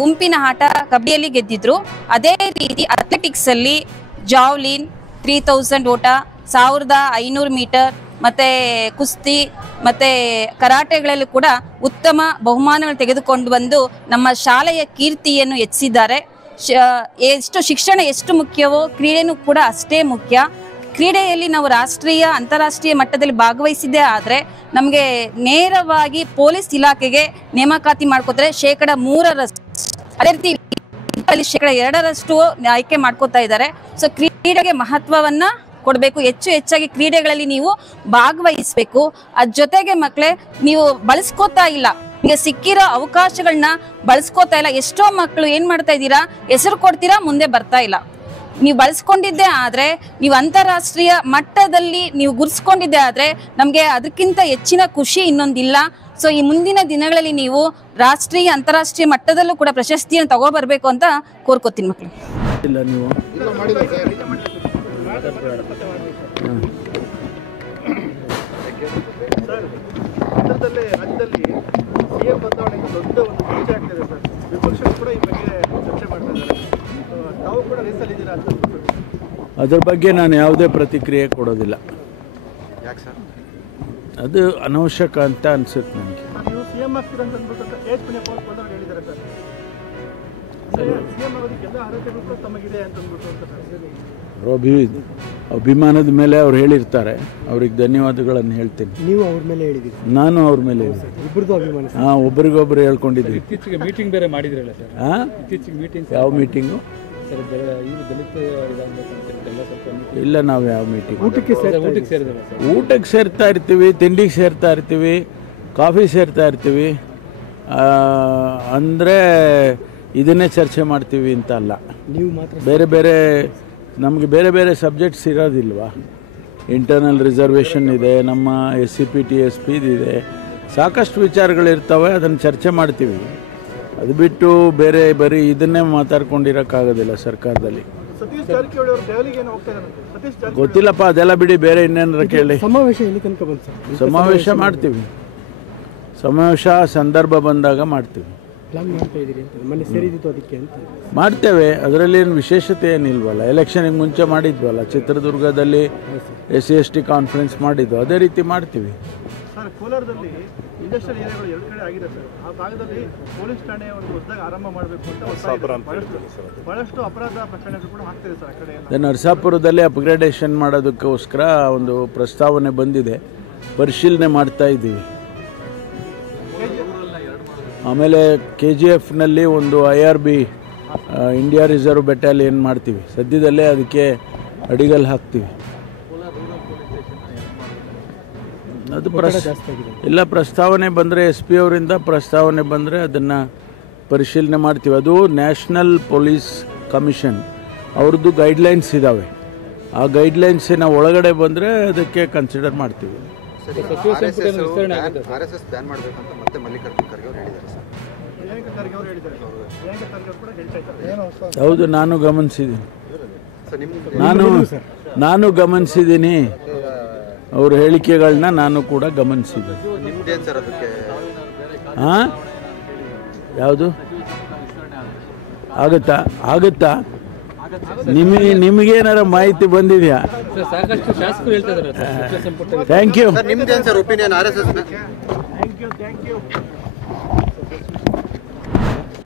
ಗುಂಪಿನ ಆಟ ಕಬಡ್ಡಿಯಲ್ಲಿ ಗೆದ್ದಿದ್ರು. ಅದೇ ರೀತಿ ಅಥ್ಲೆಟಿಕ್ಸ್ ಅಲ್ಲಿ ಜಾವ್ಲಿನ್ 3000 ಓಟ, 1500 ಮೀಟರ್, ಮತ್ತೆ ಕುಸ್ತಿ ಮತ್ತೆ ಕರಾಟೆಗಳಲ್ಲಿ ಕೂಡ ಉತ್ತಮ ಬಹುಮಾನಗಳು ತೆಗೆದುಕೊಂಡು ಬಂದು ನಮ್ಮ ಶಾಲೆಯ ಕೀರ್ತಿಯನ್ನು ಹೆಚ್ಚಿಸಿದ್ದಾರೆ. ಎಷ್ಟು ಶಿಕ್ಷಣ ಎಷ್ಟು ಮುಖ್ಯವೋ ಕ್ರೀಡೆನೂ ಕೂಡ ಅಷ್ಟೇ ಮುಖ್ಯ. ಕ್ರೀಡೆಯಲ್ಲಿ ನಾವು ರಾಷ್ಟ್ರೀಯ ಅಂತಾರಾಷ್ಟ್ರೀಯ ಮಟ್ಟದಲ್ಲಿ ಭಾಗವಹಿಸಿದ್ದೇ ಆದರೆ ನಮಗೆ ನೇರವಾಗಿ ಪೊಲೀಸ್ ಇಲಾಖೆಗೆ ನೇಮಕಾತಿ ಮಾಡ್ಕೋತಾರೆ 3%. ಅದೇ ರೀತಿ 2% ಆಯ್ಕೆ ಮಾಡ್ಕೋತಾ ಇದ್ದಾರೆ. ಸೊ ಕ್ರೀಡೆಗೆ ಮಹತ್ವವನ್ನ ಕೊಡಬೇಕು. ಹೆಚ್ಚಾಗಿ ಕ್ರೀಡೆಗಳಲ್ಲಿ ನೀವು ಭಾಗವಹಿಸಬೇಕು. ಅದ್ರ ಜೊತೆಗೆ ಮಕ್ಕಳೇ ನೀವು ಬಳಸ್ಕೋತಾ ಇಲ್ಲ, ಈಗ ಸಿಕ್ಕಿರೋ ಅವಕಾಶಗಳನ್ನ ಬಳಸ್ಕೋತಾ ಇಲ್ಲ. ಎಷ್ಟೋ ಮಕ್ಕಳು ಏನ್ ಮಾಡ್ತಾ ಇದ್ದೀರಾ, ಹೆಸರು ಕೊಡ್ತೀರಾ, ಮುಂದೆ ಬರ್ತಾ ಇಲ್ಲ. ನೀವು ಬಳಸ್ಕೊಂಡಿದ್ದೆ ಆದ್ರೆ, ನೀವು ಅಂತಾರಾಷ್ಟ್ರೀಯ ಮಟ್ಟದಲ್ಲಿ ನೀವು ಗುರ್ಸ್ಕೊಂಡಿದ್ದೆ ಆದ್ರೆ ನಮಗೆ ಅದಕ್ಕಿಂತ ಹೆಚ್ಚಿನ ಖುಷಿ ಇನ್ನೊಂದಿಲ್ಲ. ಸೊ ಈ ಮುಂದಿನ ದಿನಗಳಲ್ಲಿ ನೀವು ರಾಷ್ಟ್ರೀಯ ಅಂತಾರಾಷ್ಟ್ರೀಯ ಮಟ್ಟದಲ್ಲೂ ಕೂಡ ಪ್ರಶಸ್ತಿಯನ್ನು ತಗೋಬರ್ಬೇಕು ಅಂತ ಕೋರ್ಕೋತೀನಿ ಮಕ್ಕಳು. ಅದ್ರ ಬಗ್ಗೆ ನಾನು ಯಾವುದೇ ಪ್ರತಿಕ್ರಿಯೆ ಕೊಡೋದಿಲ್ಲ. ಅದು ಅನವಶ್ಯಕ ಅಂತ ಅನ್ಸುತ್ತೆ ನನಗೆ. ಅಭಿಮಾನದ ಮೇಲೆ ಅವ್ರು ಹೇಳಿರ್ತಾರೆ, ಅವ್ರಿಗೆ ಧನ್ಯವಾದಗಳನ್ನು ಹೇಳ್ತೀನಿ. ನೀವು ಅವ್ರ ಮೇಲೆ ಹೇಳಿದ್ದೀರಿ, ನಾನು ಅವ್ರ ಮೇಲೆ ಒಬ್ರಿಗೊಬ್ರು ಹೇಳ್ಕೊಂಡಿದ್ವಿ. ಇತ್ತೀಚೆಗೆ ಮೀಟಿಂಗ್ ಬೇರೆ ಮಾಡಿದ್ರಲ್ಲ ಸರ್? ಇತ್ತೀಚೆಗೆ ಮೀಟಿಂಗ್ ಯಾವ ಮೀಟಿಂಗು? ಇಲ್ಲ, ನಾವು ಯಾವ ಮೀಟಿಂಗ್ ಊಟಕ್ಕೆ ಸೇರ್ತಾ ಇರ್ತೀವಿ, ತಿಂಡಿಗೆ ಸೇರ್ತಾ ಇರ್ತೀವಿ, ಕಾಫಿ ಸೇರ್ತಾ ಇರ್ತೀವಿ. ಅಂದರೆ ಇದನ್ನೇ ಚರ್ಚೆ ಮಾಡ್ತೀವಿ ಅಂತ ಅಲ್ಲ. ನೀವು ಮಾತ್ರ ಬೇರೆ ಬೇರೆ ನಮಗೆ ಬೇರೆ ಬೇರೆ ಸಬ್ಜೆಕ್ಟ್ಸ್ ಇರೋದಿಲ್ವಾ? ಇಂಟರ್ನಲ್ ರಿಸರ್ವೇಷನ್ ಇದೆ, ನಮ್ಮ SCPTSP ಇದೆ, ಸಾಕಷ್ಟು ವಿಚಾರಗಳಿರ್ತವೆ, ಅದನ್ನು ಚರ್ಚೆ ಮಾಡ್ತೀವಿ. ಅದು ಬಿಟ್ಟು ಬೇರೆ ಬರೀ ಇದನ್ನೇ ಮಾತಾಡ್ಕೊಂಡಿರೋಕ್ಕಾಗೋದಿಲ್ಲ ಸರ್ಕಾರದಲ್ಲಿ. ಗೊತ್ತಿಲ್ಲಪ್ಪ, ಅದೆಲ್ಲ ಬಿಡಿ, ಬೇರೆ ಇನ್ನೇನಾರ ಕೇಳಿ. ಸಮಾವೇಶ ಮಾಡ್ತೀವಿ, ಸಮಾವೇಶ ಸಂದರ್ಭ ಬಂದಾಗ ಮಾಡ್ತೀವಿ. ಮಾಡ್ತೇವೆ, ಅದರಲ್ಲಿ ಏನು ವಿಶೇಷತೆ ಏನಿಲ್ವಲ್ಲ. ಎಲೆಕ್ಷನ್ಗೆ ಮುಂಚೆ ಮಾಡಿದ್ವಲ್ಲ, ಚಿತ್ರದುರ್ಗದಲ್ಲಿ SC/ST ಕಾನ್ಫರೆನ್ಸ್ ಮಾಡಿದ್ವು, ಅದೇ ರೀತಿ ಮಾಡ್ತೀವಿ. ಕೋಲಾರದಲ್ಲಿ ಇಂಡಸ್ಟ್ರಿಯಲ್ ಏರಿಯಾಗಳು 2 ಕಡೆ ಆಗಿದೆ ಸರ್. ಆ ಭಾಗದಲ್ಲಿ ಪೊಲೀಸ್ ಠಾಣೆ ಒಂದು ಹೊಸದಾಗಿ ಆರಂಭ ಮಾಡಬೇಕು ಅಂತ ಬಹಳಷ್ಟು ಅಪರಾಧ ಪ್ರಕರಣಗಳು ಕೂಡ ಆಗ್ತಿದೆ ಸರ್ ಆ ಕಡೆ. ನರಸಾಪುರದಲ್ಲಿ ಅಪ್ಗ್ರೇಡೇಷನ್ ಮಾಡೋದಕ್ಕೋಸ್ಕರ ಒಂದು ಪ್ರಸ್ತಾವನೆ ಬಂದಿದೆ, ಪರಿಶೀಲನೆ ಮಾಡ್ತಾ ಇದ್ದೀವಿ. ಆಮೇಲೆ KGFನಲ್ಲಿ ಒಂದು IRB ಇಂಡಿಯಾ ರಿಸರ್ವ್ ಬೆಟಾಲಿಯನ್ ಮಾಡ್ತೀವಿ, ಸದ್ಯದಲ್ಲೇ ಅದಕ್ಕೆ ಅಡಿಗಲ್ ಹಾಕ್ತೀವಿ. ಅದು ಎಲ್ಲ ಪ್ರಸ್ತಾವನೆ ಬಂದರೆ, SP ಅವರಿಂದ ಪ್ರಸ್ತಾವನೆ ಬಂದರೆ ಅದನ್ನು ಪರಿಶೀಲನೆ ಮಾಡ್ತೀವಿ. ಅದು ನ್ಯಾಷನಲ್ ಪೊಲೀಸ್ ಕಮಿಷನ್ ಅವ್ರದ್ದು ಗೈಡ್ಲೈನ್ಸ್ ಇದ್ದಾವೆ. ಆ ಗೈಡ್ಲೈನ್ಸಿನ ಒಳಗಡೆ ಬಂದರೆ ಅದಕ್ಕೆ ಕನ್ಸಿಡರ್ ಮಾಡ್ತೀವಿ. ಹೌದು, ನಾನು ಗಮನಿಸಿದ್ದೀನಿ ಅವ್ರ ಹೇಳಿಕೆಗಳನ್ನ ನಾನು ಕೂಡ ಗಮನಿಸಿದ್ದೀನಿ. ಯಾವುದು ಆಗುತ್ತಾ ನಿಮಗೇನಾರ ಮಾಹಿತಿ ಬಂದಿದೆಯಾ? Thank you.